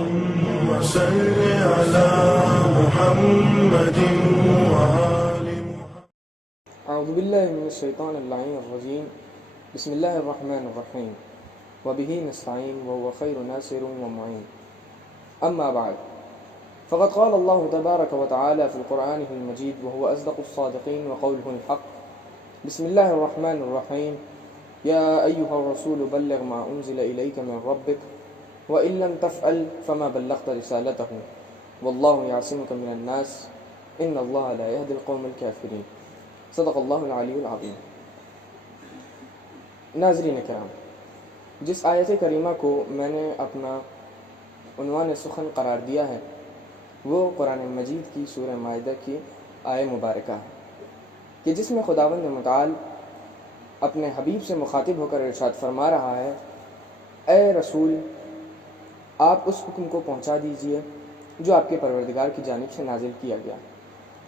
وصل على محمد وآل اعوذ باللہ من الشیطان اللعین الرجیم بسم اللہ الرحمن الرحیم وبہ نستعین وهو خیر ناصر ومعین اما بعد فقد قال اللہ تبارک وتعالی فی القرآن المجید وهو اصدق الصادقین وقوله الحق بسم اللہ الرحمن الرحیم یا ایہا الرسول بلغ ما انزل الیک من ربک وَإِن لَّمْ تَفْعَلْ فَمَا بَلَّغْتَ رِسَالَتَهُ وَاللَّهُ يَعْصِمُكَ مِنَ النَّاسِ إِنَّ اللَّهَ لَا يَهْدِي الْقَوْمَ الْكَافِرِينَ صدق اللہ العلی العظیم۔ ناظرین کرام، جس آیت کریمہ کو میں نے اپنا عنوان سخن قرار دیا ہے وہ قرآن مجید کی سورہ مائدہ کی آیہ مبارکہ ہے کہ جس میں خداوند متعال اپنے حبیب سے مخاطب ہو کر ارشاد فرما رہا ہے، اے رسول آپ اس حکم کو پہنچا دیجئے جو آپ کے پروردگار کی جانب سے نازل کیا گیا،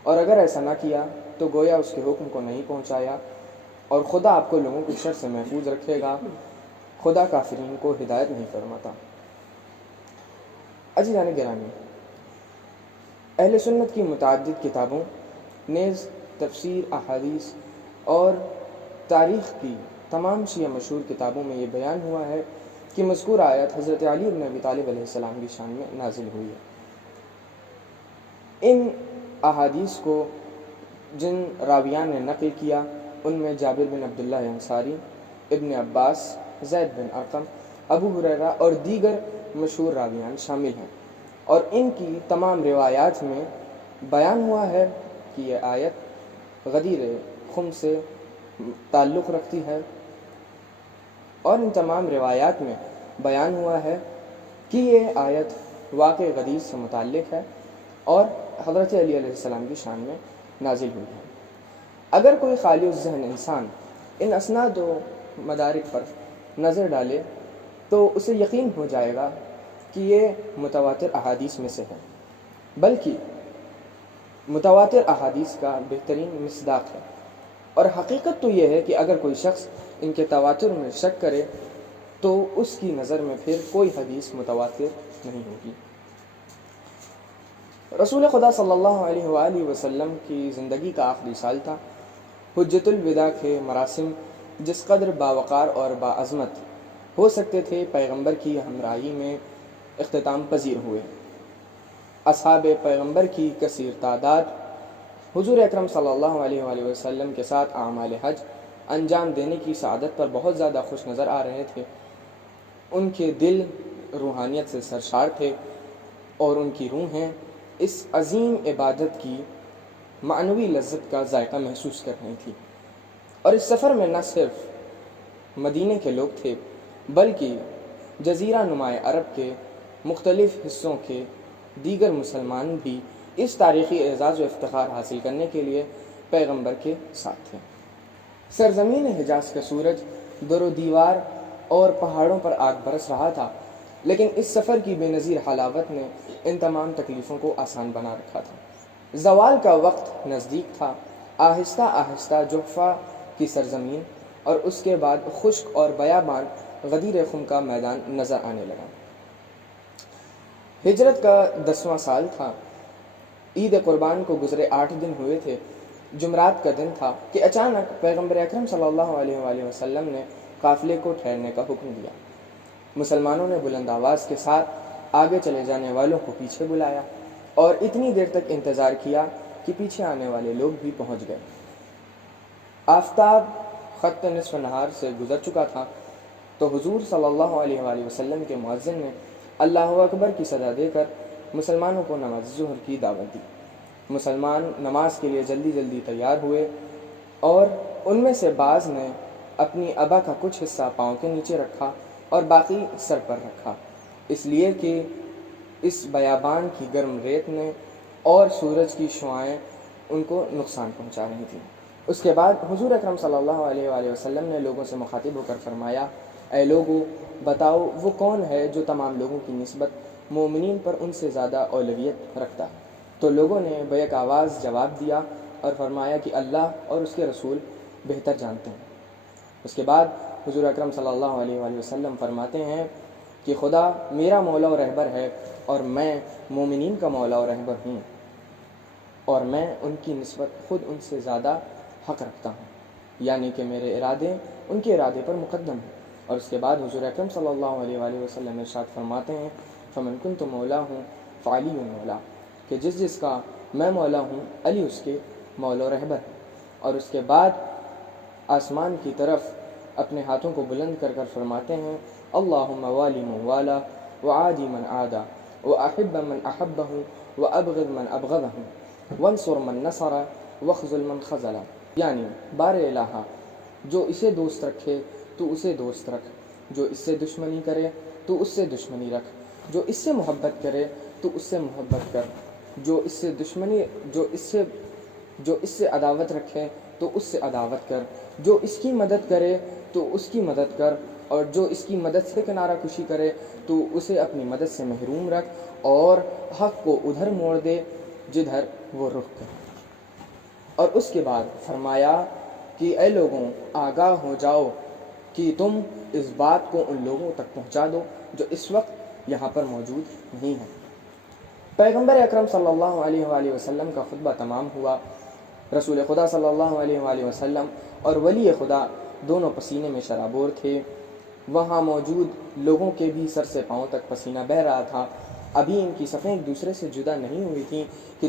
اور اگر ایسا نہ کیا تو گویا اس کے حکم کو نہیں پہنچایا، اور خدا آپ کو لوگوں کی شر سے محفوظ رکھے گا، خدا کافرین کو ہدایت نہیں فرماتا۔ عزیزان گرامی، اہل سنت کی متعدد کتابوں نیز تفسیر، احادیث اور تاریخ کی تمام شیعہ مشہور کتابوں میں یہ بیان ہوا ہے کہ مذکور آیت حضرت علی بن ابی طالب علیہ السلام کی شان میں نازل ہوئی ہے۔ ان احادیث کو جن راویان نے نقل کیا ان میں جابر بن عبداللہ انصاری، ابن عباس، زید بن ارقم، ابو ہریرہ اور دیگر مشہور راویان شامل ہیں، اور ان کی تمام روایات میں بیان ہوا ہے کہ یہ آیت غدیر خم سے تعلق رکھتی ہے، اور ان تمام روایات میں بیان ہوا ہے کہ یہ آیت واقع غدیر سے متعلق ہے اور حضرت علی علیہ السلام کی شان میں نازل ہوئی ہے۔ اگر کوئی خالی الذہن انسان ان اسناد و مدارک پر نظر ڈالے تو اسے یقین ہو جائے گا کہ یہ متواتر احادیث میں سے ہے، بلکہ متواتر احادیث کا بہترین مصداق ہے، اور حقیقت تو یہ ہے کہ اگر کوئی شخص ان کے تواتر میں شک کرے تو اس کی نظر میں پھر کوئی حدیث متواتر نہیں ہوگی۔ رسول خدا صلی اللہ علیہ وآلہ وسلم کی زندگی کا آخری سال تھا۔ حجۃ الوداع کے مراسم جس قدر باوقار اور باعظمت ہو سکتے تھے پیغمبر کی ہمراہی میں اختتام پذیر ہوئے۔ اصحاب پیغمبر کی کثیر تعداد حضور اکرم صلی اللہ علیہ وآلہ وسلم کے ساتھ اعمال حج انجام دینے کی سعادت پر بہت زیادہ خوش نظر آ رہے تھے۔ ان کے دل روحانیت سے سرشار تھے اور ان کی روحیں اس عظیم عبادت کی معنوی لذت کا ذائقہ محسوس کر رہی تھی، اور اس سفر میں نہ صرف مدینے کے لوگ تھے بلکہ جزیرہ نمائے عرب کے مختلف حصوں کے دیگر مسلمان بھی اس تاریخی اعزاز و افتخار حاصل کرنے کے لیے پیغمبر کے ساتھ تھے۔ سرزمین حجاز کا سورج در و دیوار اور پہاڑوں پر آگ برس رہا تھا، لیکن اس سفر کی بے نظیر حلاوت نے ان تمام تکلیفوں کو آسان بنا رکھا تھا۔ زوال کا وقت نزدیک تھا۔ آہستہ آہستہ جحفہ کی سرزمین اور اس کے بعد خشک اور بیابان غدیر خم کا میدان نظر آنے لگا۔ ہجرت کا 10واں سال تھا۔ عید قربان کو گزرے 8 دن ہوئے تھے۔ جمعرات کا دن تھا کہ اچانک پیغمبر اکرم صلی اللہ علیہ وآلہ وسلم نے قافلے کو ٹھہرنے کا حکم دیا۔ مسلمانوں نے بلند آواز کے ساتھ آگے چلے جانے والوں کو پیچھے بلایا اور اتنی دیر تک انتظار کیا کہ پیچھے آنے والے لوگ بھی پہنچ گئے۔ آفتاب خط نصف نہار سے گزر چکا تھا تو حضور صلی اللہ علیہ وآلہ وسلم کے مؤذن نے اللہ اکبر کی صدا دے کر مسلمانوں کو نماز ظہر کی دعوت دی۔ مسلمان نماز کے لیے جلدی جلدی تیار ہوئے، اور ان میں سے بعض نے اپنی ابا کا کچھ حصہ پاؤں کے نیچے رکھا اور باقی سر پر رکھا، اس لیے کہ اس بیابان کی گرم ریت نے اور سورج کی شعاعیں ان کو نقصان پہنچا رہی تھیں۔ اس کے بعد حضور اکرم صلی اللہ علیہ وآلہ وسلم نے لوگوں سے مخاطب ہو کر فرمایا، اے لوگو، بتاؤ وہ کون ہے جو تمام لوگوں کی نسبت مومنین پر ان سے زیادہ اولویت رکھتا ہے؟ تو لوگوں نے بیک آواز جواب دیا اور فرمایا کہ اللہ اور اس کے رسول بہتر جانتے ہیں۔ اس کے بعد حضور اکرم صلی اللہ علیہ وآلہ وسلم فرماتے ہیں، کہ خدا میرا مولا و رہبر ہے اور میں مومنین کا مولا و رہبر ہوں، اور میں ان کی نسبت خود ان سے زیادہ حق رکھتا ہوں، یعنی کہ میرے ارادے ان کے ارادے پر مقدم ہیں۔ اور اس کے بعد حضور اکرم صلی اللہ علیہ وآلہ وسلم ارشاد فرماتے ہیں فمن کنت مولا ہوں فعلی مولا، کہ جس جس کا میں مولا ہوں علی اس کے مولا و رہبر ہے۔ اور اس کے بعد آسمان کی طرف اپنے ہاتھوں کو بلند کر کر فرماتے ہیں اللہم والی من والا وعادی من عادا واحب من احبہ وابغض من ابغضہ وانصر من نصر واخذل من خذل، یعنی بار الہا جو اسے دوست رکھے تو اسے دوست رکھ، جو اس سے دشمنی کرے تو اس سے دشمنی رکھ، جو اس سے محبت کرے تو اس سے محبت کر، جو اس سے عداوت رکھے تو اس سے عداوت کر، جو اس کی مدد کرے تو اس کی مدد کر، اور جو اس کی مدد سے کنارہ کشی کرے تو اسے اپنی مدد سے محروم رکھ، اور حق کو ادھر موڑ دے جدھر وہ رخ کرے۔ اور اس کے بعد فرمایا کہ اے لوگوں آگاہ ہو جاؤ کہ تم اس بات کو ان لوگوں تک پہنچا دو جو اس وقت یہاں پر موجود نہیں ہیں۔ پیغمبر اکرم صلی اللہ علیہ وآلہ وسلم کا خطبہ تمام ہوا۔ رسول خدا صلی اللہ علیہ وآلہ وسلم اور ولی خدا دونوں پسینے میں شرابور تھے۔ وہاں موجود لوگوں کے بھی سر سے پاؤں تک پسینہ بہہ رہا تھا۔ ابھی ان کی صفیں ایک دوسرے سے جدا نہیں ہوئی تھیں کہ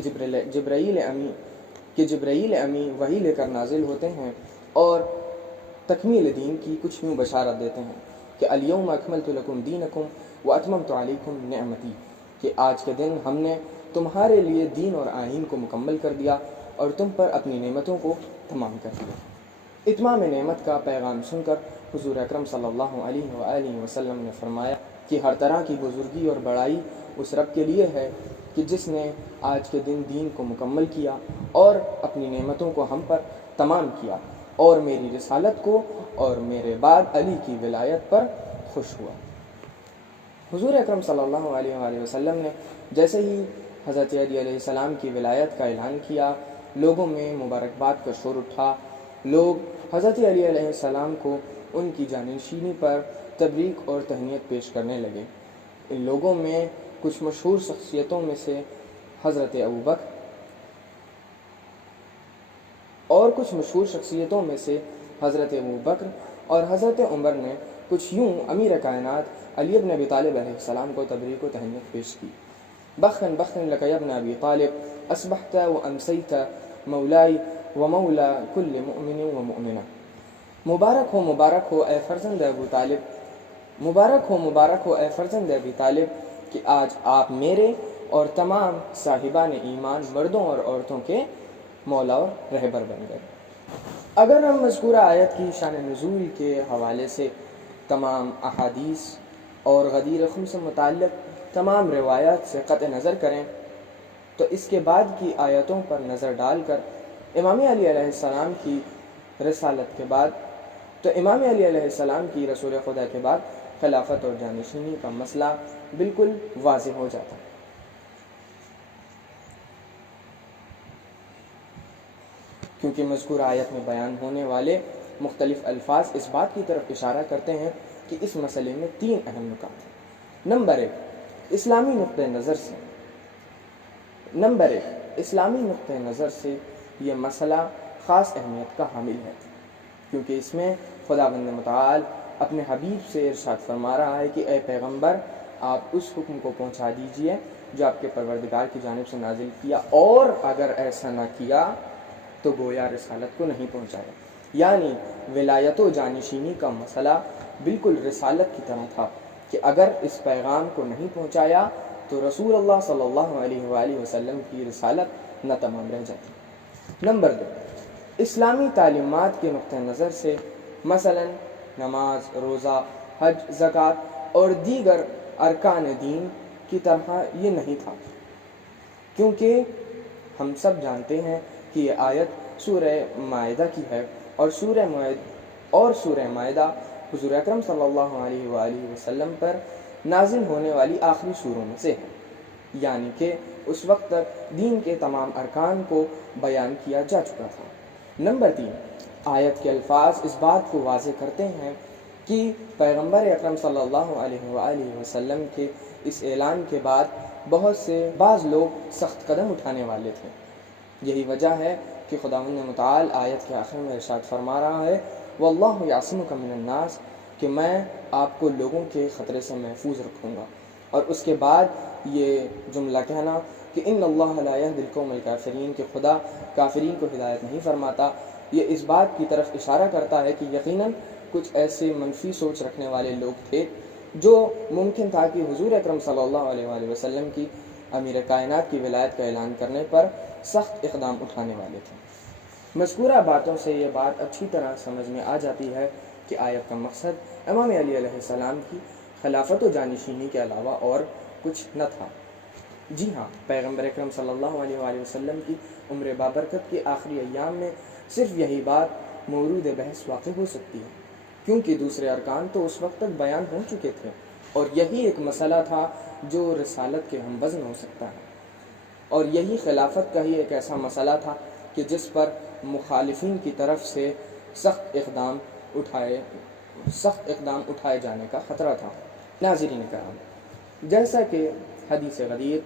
جبرائیل امی وحی لے کر نازل ہوتے ہیں اور تکمیل دین کی کچھ یوں بشارت دیتے ہیں کہ الیوم اکملت لکم دینکم واتممت علیکم نعمتی، کہ آج کے دن ہم نے تمہارے لیے دین اور آئین کو مکمل کر دیا اور تم پر اپنی نعمتوں کو تمام کر دیا۔ اتمام نعمت کا پیغام سن کر حضور اکرم صلی اللہ علیہ وآلہ وسلم نے فرمایا کہ ہر طرح کی بزرگی اور بڑائی اس رب کے لیے ہے کہ جس نے آج کے دن دین کو مکمل کیا اور اپنی نعمتوں کو ہم پر تمام کیا، اور میری رسالت کو اور میرے بعد علی کی ولایت پر خوش ہوا۔ حضور اکرم صلی اللہ علیہ وآلہ وسلم نے جیسے ہی حضرت علی علیہ السلام کی ولایت کا اعلان کیا، لوگوں میں مبارکباد کا شور اٹھا۔ لوگ حضرت علی علیہ السلام کو ان کی جانشینی پر تبریک اور تہنیت پیش کرنے لگے۔ ان لوگوں میں کچھ مشہور شخصیتوں میں سے حضرت ابوبکر اور حضرت عمر نے کچھ یوں امیر کائنات علی بن ابی طالب علیہ السلام کو تبریک و تہنیت پیش کی۔ بخن بخن لک یا ابن ابی طالب اصبحت و امسیت مولائی و مولا کل مؤمن و مؤمنہ، مبارک ہو اے فرزند ابو طالب، مبارک ہو اے فرزند ابی طالب کہ آج آپ میرے اور تمام صاحبان ایمان مردوں اور عورتوں کے مولا اور رہبر بن گئے۔ اگر ہم مذکورہ آیت کی شان نزول کے حوالے سے تمام احادیث اور غدیر خم سے متعلق تمام روایات سے قطع نظر کریں تو اس کے بعد کی آیتوں پر نظر ڈال کر امام علی علیہ السلام کی رسالت کے بعد امام علی علیہ السلام کی رسول خدا کے بعد خلافت اور جانشینی کا مسئلہ بالکل واضح ہو جاتا ہے۔ کیونکہ مذکورہ آیت میں بیان ہونے والے مختلف الفاظ اس بات کی طرف اشارہ کرتے ہیں کہ اس مسئلے میں 3 اہم نکات ہیں۔ نمبر 1 اسلامی نقطہ نظر سے یہ مسئلہ خاص اہمیت کا حامل ہے، کیونکہ اس میں خداوند متعال اپنے حبیب سے ارشاد فرما رہا ہے کہ اے پیغمبر آپ اس حکم کو پہنچا دیجئے جو آپ کے پروردگار کی جانب سے نازل کیا، اور اگر ایسا نہ کیا تو گویا رسالت کو نہیں پہنچایا۔ یعنی ولایت و جانشینی کا مسئلہ بالکل رسالت کی طرح تھا کہ اگر اس پیغام کو نہیں پہنچایا تو رسول اللہ صلی اللہ علیہ وآلہ وسلم کی رسالت نہ تمام رہ جاتی۔ نمبر 2 اسلامی تعلیمات کے نقطہ نظر سے مثلا نماز، روزہ، حج، زکوٰۃ اور دیگر ارکان دین کی طرح یہ نہیں تھا، کیونکہ ہم سب جانتے ہیں کہ یہ آیت سورہ مائدہ کی ہے، اور سورہ مائدہ حضور اکرم صلی اللہ علیہ وآلہ وسلم پر نازل ہونے والی آخری سوروں میں سے ہے، یعنی کہ اس وقت تک دین کے تمام ارکان کو بیان کیا جا چکا تھا۔ نمبر 3 آیت کے الفاظ اس بات کو واضح کرتے ہیں کہ پیغمبر اکرم صلی اللہ علیہ وآلہ وسلم کے اس اعلان کے بعد بعض لوگ سخت قدم اٹھانے والے تھے۔ یہی وجہ ہے کہ خداوند متعال آیت کے آخر میں ارشاد فرما رہا ہے وَاللَّهُ يَعْصِمُكَ مِنَ النَّاسِ کہ میں آپ کو لوگوں کے خطرے سے محفوظ رکھوں گا، اور اس کے بعد یہ جملہ کہنا کہ ان اللہ لا يهدي القوم الكافرین کہ خدا کافرین کو ہدایت نہیں فرماتا، یہ اس بات کی طرف اشارہ کرتا ہے کہ یقیناً کچھ ایسے منفی سوچ رکھنے والے لوگ تھے جو ممکن تھا کہ حضور اکرم صلی اللہ علیہ وآلہ وسلم کی امیر کائنات کی ولایت کا اعلان کرنے پر سخت اقدام اٹھانے والے تھے۔ مذکورہ باتوں سے یہ بات اچھی طرح سمجھ میں آ جاتی ہے کہ آیت کا مقصد امام علی علیہ السلام کی خلافت و جانشینی کے علاوہ اور کچھ نہ تھا۔ جی ہاں، پیغمبر اکرم صلی اللہ علیہ وآلہ وسلم کی عمر بابرکت کے آخری ایام میں صرف یہی بات مورود بحث واقع ہو سکتی ہے، کیونکہ دوسرے ارکان تو اس وقت تک بیان ہو چکے تھے، اور یہی ایک مسئلہ تھا جو رسالت کے ہم وزن ہو سکتا ہے، اور یہی خلافت کا ہی ایک ایسا مسئلہ تھا کہ جس پر مخالفین کی طرف سے سخت اقدام اٹھائے جانے کا خطرہ تھا۔ ناظرین کرام، جیسا کہ حدیث غدیر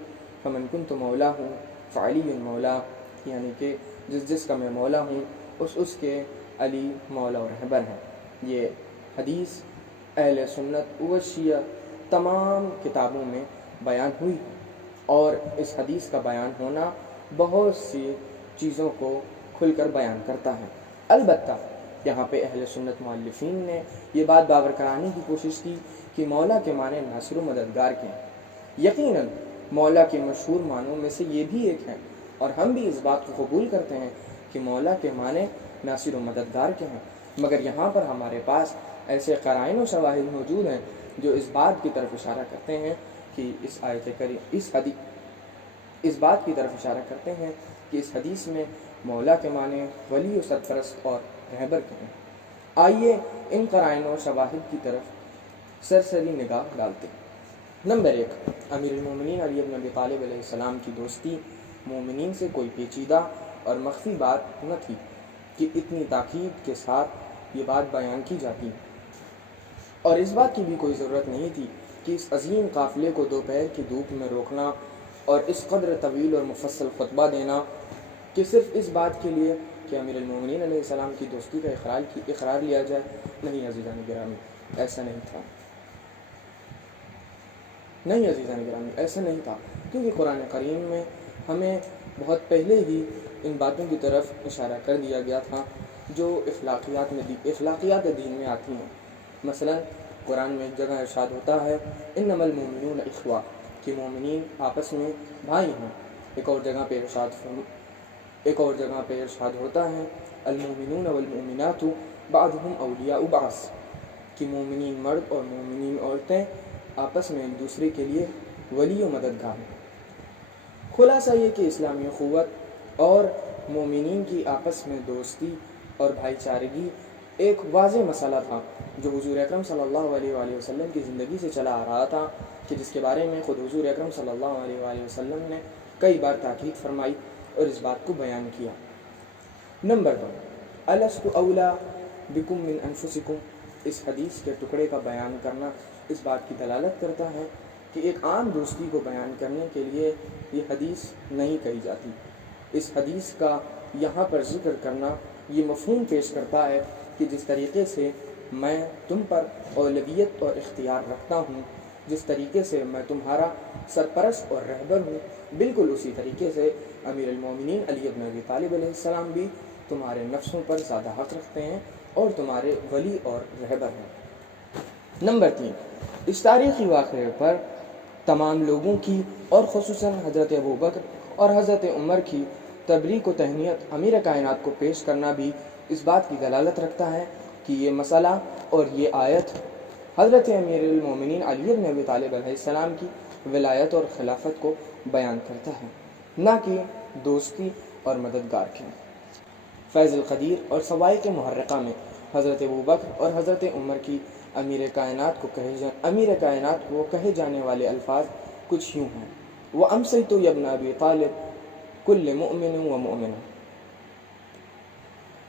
فمن کنت مولا ہوں فعلی مولا، یعنی کہ جس کا میں مولا ہوں اس کے علی مولا و رہبر ہیں، یہ حدیث اہل سنت و شیعہ تمام کتابوں میں بیان ہوئی ہے، اور اس حدیث کا بیان ہونا بہت سی چیزوں کو کھل کر بیان کرتا ہے۔ البتہ یہاں پہ اہل سنت مؤلفین نے یہ بات باور کرانے کی کوشش کی کہ مولا کے معنی ناصر و مددگار کے ہیں۔ یقیناً مولا کے مشہور معنوں میں سے یہ بھی ایک ہے، اور ہم بھی اس بات کو قبول کرتے ہیں کہ مولا کے معنی ناصر و مددگار کے ہیں، مگر یہاں پر ہمارے پاس ایسے قرائن و شواہد موجود ہیں جو اس بات کی طرف اشارہ کرتے ہیں کہ اس بات کی طرف اشارہ کرتے ہیں کہ اس حدیث میں مولا کے معنی ولی و سرپرست اور رہبر کے ہیں۔ آئیے ان قرائن و شواہد کی طرف سرسری نگاہ ڈالتے ہیں۔ نمبر 1، امیر المومنین علی بن ابی طالب علیہ السلام کی دوستی مومنین سے کوئی پیچیدہ اور مخفی بات نہ تھی کہ اتنی تاکید کے ساتھ یہ بات بیان کی جاتی، اور اس بات کی بھی کوئی ضرورت نہیں تھی کہ اس عظیم قافلے کو دوپہر کی دھوپ میں روکنا اور اس قدر طویل اور مفصل خطبہ دینا کہ صرف اس بات کے لیے کہ امیر المومنین علیہ السلام کی دوستی کا اقرار لیا جائے۔ نہیں عزیزان گرامی، ایسا نہیں تھا، ایسا نہیں تھا، کیونکہ قرآن کریم میں ہمیں بہت پہلے ہی ان باتوں کی طرف اشارہ کر دیا گیا تھا جو اخلاقیات دین میں آتی ہیں۔ مثلا قرآن میں ایک جگہ ارشاد ہوتا ہے انما المؤمنون اخوہ، کہ مومنین آپس میں بھائی ہیں۔ ایک اور جگہ پہ ارشاد ہوتا ہے المؤمنون والمؤمنات بعضهم اولیاء بعض، کہ مومنین مرد اور مومنین عورتیں آپس میں ایک دوسرے کے لیے ولی و مددگار ہیں۔ خلاصہ یہ کہ اسلامی اخوت اور مومنین کی آپس میں دوستی اور بھائی چارگی ایک واضح مسئلہ تھا جو حضور اکرم صلی اللہ علیہ وآلہ وسلم کی زندگی سے چلا آ رہا تھا، کہ جس کے بارے میں خود حضور اکرم صلی اللہ علیہ وآلہ وسلم نے کئی بار تاکید فرمائی اور اس بات کو بیان کیا۔ نمبر 2، الست اولا بکم من انفسکم، اس حدیث کے ٹکڑے کا بیان کرنا اس بات کی دلالت کرتا ہے کہ ایک عام دوستی کو بیان کرنے کے لیے یہ حدیث نہیں کہی جاتی۔ اس حدیث کا یہاں پر ذکر کرنا یہ مفہوم پیش کرتا ہے کہ جس طریقے سے میں تم پر اولویت اور اختیار رکھتا ہوں، جس طریقے سے میں تمہارا سرپرست اور رہبر ہوں، بالکل اسی طریقے سے امیر المومنین علی بن ابی طالب علیہ السلام بھی تمہارے نفسوں پر زیادہ حق رکھتے ہیں اور تمہارے ولی اور رہبر ہیں۔ نمبر 3، اس تاریخی واقعے پر تمام لوگوں کی اور خصوصاً حضرت ابوبکر اور حضرت عمر کی تبریک و تہنیت امیر کائنات کو پیش کرنا بھی اس بات کی دلالت رکھتا ہے کہ یہ مسئلہ اور یہ آیت حضرت امیر المومنین علی بن ابی طالب علیہ السلام کی ولایت اور خلافت کو بیان کرتا ہے، نہ کہ دوستی اور مددگار کے۔ فیض القدیر اور سوائق محرقہ میں حضرت ابوبکر اور حضرت عمر کی امیر کائنات کو کہے جانے والے الفاظ کچھ یوں ہیں وَأَمْسَيْتُ يَا ابْنَ أَبِي طَالِبٍ كُلِّ مُؤْمِنٍ وَمُؤْمِنَةٍ،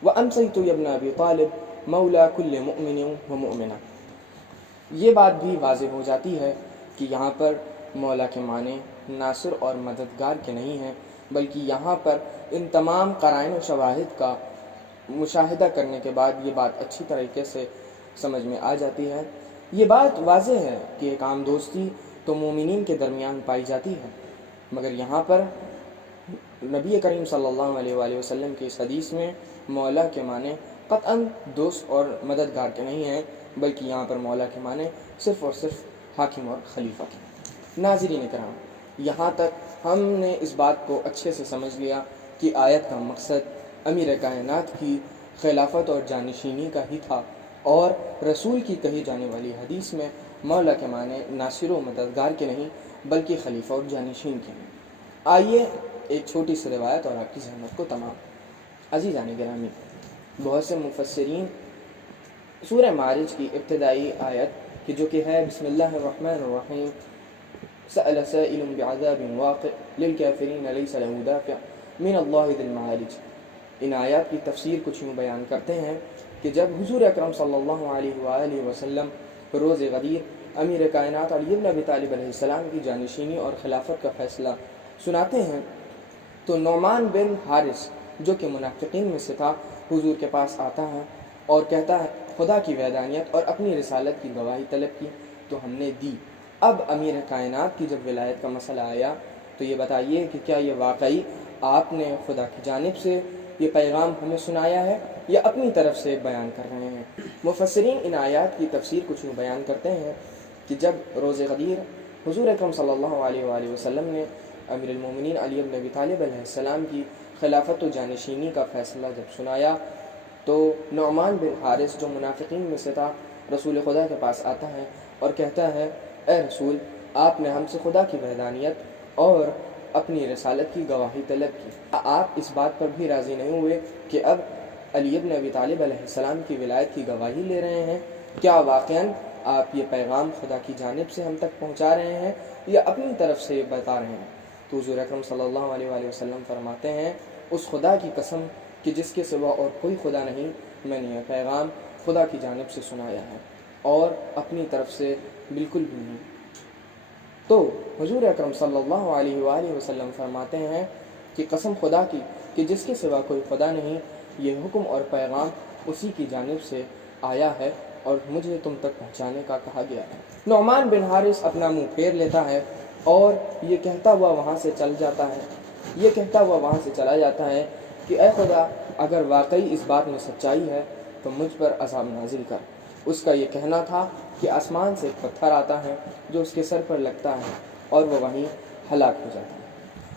وَأَمْسَيْتُ يَا ابْنَ أَبِي طَالِبٍ مَوْلَى كُلِّ مُؤْمِنٍ وَمُؤْمِنَةٍ، یہ بات بھی واضح ہو جاتی ہے کہ یہاں پر مولا کے معنی ناصر اور مددگار کے نہیں ہیں، بلکہ یہاں پر ان تمام قرائن و شواہد کا مشاہدہ کرنے کے بعد یہ بات اچھی طریقے سے سمجھ میں آ جاتی ہے۔ یہ بات واضح ہے کہ ایک عام دوستی تو مومنین کے درمیان پائی جاتی ہے، مگر یہاں پر نبی کریم صلی اللہ علیہ وآلہ وسلم کی اس حدیث میں مولا کے معنی قطعاً دوست اور مددگار کے نہیں ہیں، بلکہ یہاں پر مولا کے معنی صرف اور صرف حاکم اور خلیفہ کے۔ ناظرین کرام، یہاں تک ہم نے اس بات کو اچھے سے سمجھ لیا کہ آیت کا مقصد امیر کائنات کی خلافت اور جانشینی کا ہی تھا، اور رسول کی کہی جانے والی حدیث میں مولا کے معنی ناصر و مددگار کے نہیں بلکہ خلیفہ اور جانشین کے ہیں۔ آئیے ایک چھوٹی سی روایت اور آپ کی ذہنت کو تمام۔ عزیزان گرامی، بہت سے مفسرین سورہ معارج کی ابتدائی آیت کہ جو کہ ہے بسم اللہ الرحمن الرحیم سأل سائل بعذاب واقع للکافرین لیس له دافع من اللہ ذی المعارج، ان آیات کی تفسیر کچھ یوں بیان کرتے ہیں کہ جب حضور اکرم صلی اللہ علیہ وآلہ وسلم روز غدیر امیر کائنات علی بن ابی طالب علیہ السلام کی جانشینی اور خلافت کا فیصلہ سناتے ہیں تو نعمان بن حارث جو کہ منافقین میں سے تھا حضور کے پاس آتا ہے اور کہتا ہے خدا کی وحدانیت اور اپنی رسالت کی گواہی طلب کی تو ہم نے دی۔ اب امیر کائنات کی جب ولایت کا مسئلہ آیا تو یہ بتائیے کہ کیا یہ واقعی آپ نے خدا کی جانب سے یہ پیغام ہمیں سنایا ہے یا اپنی طرف سے بیان کر رہے ہیں؟ مفسرین ان آیات کی تفسیر کچھ یوں بیان کرتے ہیں کہ جب روز غدیر حضور اکرم صلی اللہ علیہ وآلہ وسلم نے امیر المومنین علی بن ابی طالب علیہ السلام کی خلافت و جانشینی کا فیصلہ جب سنایا تو نعمان بن حارث جو منافقین میں سے تھا رسول خدا کے پاس آتا ہے اور کہتا ہے اے رسول، آپ نے ہم سے خدا کی وحدانیت اور اپنی رسالت کی گواہی طلب کی، آپ اس بات پر بھی راضی نہیں ہوئے کہ اب علی بن ابی طالب علیہ السلام کی ولایت کی گواہی لے رہے ہیں؟ کیا واقعاً آپ یہ پیغام خدا کی جانب سے ہم تک پہنچا رہے ہیں یا اپنی طرف سے بتا رہے ہیں؟ تو حضور اکرم صلی اللہ علیہ وآلہ وسلم فرماتے ہیں اس خدا کی قسم کہ جس کے سوا اور کوئی خدا نہیں، میں نے یہ پیغام خدا کی جانب سے سنایا ہے اور اپنی طرف سے بالکل بھی نہیں۔ تو حضور اکرم صلی اللہ علیہ وآلہ وسلم فرماتے ہیں کہ قسم خدا کی کہ جس کے سوا کوئی خدا نہیں، یہ حکم اور پیغام اسی کی جانب سے آیا ہے اور مجھے تم تک پہنچانے کا کہا گیا ہے۔ نعمان بن حارث اپنا منہ پھیر لیتا ہے اور یہ کہتا ہوا وہاں سے چلا جاتا ہے کہ اے خدا، اگر واقعی اس بات میں سچائی ہے تو مجھ پر عذاب نازل کر۔ اس کا یہ کہنا تھا کہ آسمان سے ایک پتھر آتا ہے جو اس کے سر پر لگتا ہے اور وہ وہیں ہلاک ہو جاتا ہے۔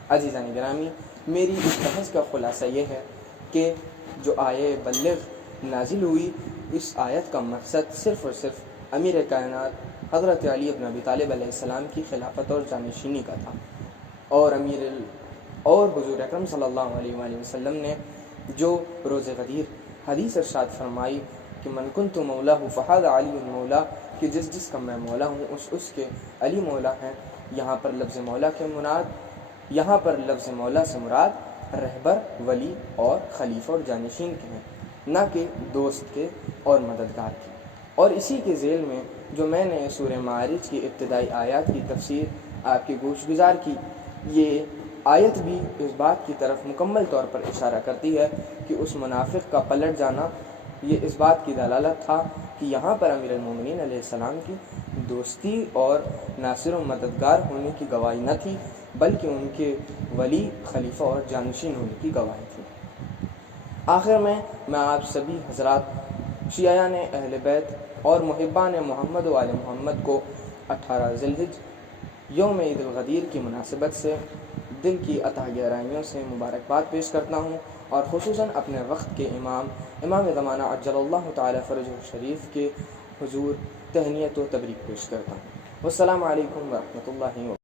عزیزان گرامی، میری اس بحث کا خلاصہ یہ ہے کہ جو آیے بلغ نازل ہوئی، اس آیت کا مقصد صرف اور صرف امیر کائنات حضرت علی بن ابی طالب علیہ السلام کی خلافت اور جانشینی کا تھا، اور حضور اکرم صلی اللہ علیہ وآلہ وسلم نے جو روز غدیر حدیث ارشاد فرمائی کہ من کنت مولاہ فہذا علی مولا، کہ جس کا میں مولا ہوں اس کے علی مولا ہیں۔ یہاں پر لفظ مولا سے مراد رہبر، ولی اور خلیفہ اور جانشین کے ہیں، نہ کہ دوست کے اور مددگار کے۔ اور اسی کے ذیل میں جو میں نے سورہ معارج کی ابتدائی آیات کی تفسیر آپ کی گوش گزار کی، یہ آیت بھی اس بات کی طرف مکمل طور پر اشارہ کرتی ہے کہ اس منافق کا پلٹ جانا یہ اس بات کی دلالت تھا کہ یہاں پر امیر المومنین علیہ السلام کی دوستی اور ناصر و مددگار ہونے کی گواہی نہ تھی، بلکہ ان کے ولی، خلیفہ اور جانشین ہونے کی گواہی تھی۔ آخر میں آپ سبھی حضرات شیعیان اہل بیت اور محبان محمد و آل محمد کو 18 ذی الحجہ یوم عید الغدیر کی مناسبت سے دل کی عطا گہرائیوں سے مبارکباد پیش کرتا ہوں، اور خصوصاً اپنے وقت کے امام زمانہ عجل اللہ تعالی فرجہ شریف کے حضور تہنیت و تبریک پیش کرتا ہوں۔ والسلام علیکم ورحمۃ اللہ وبرکاتہ۔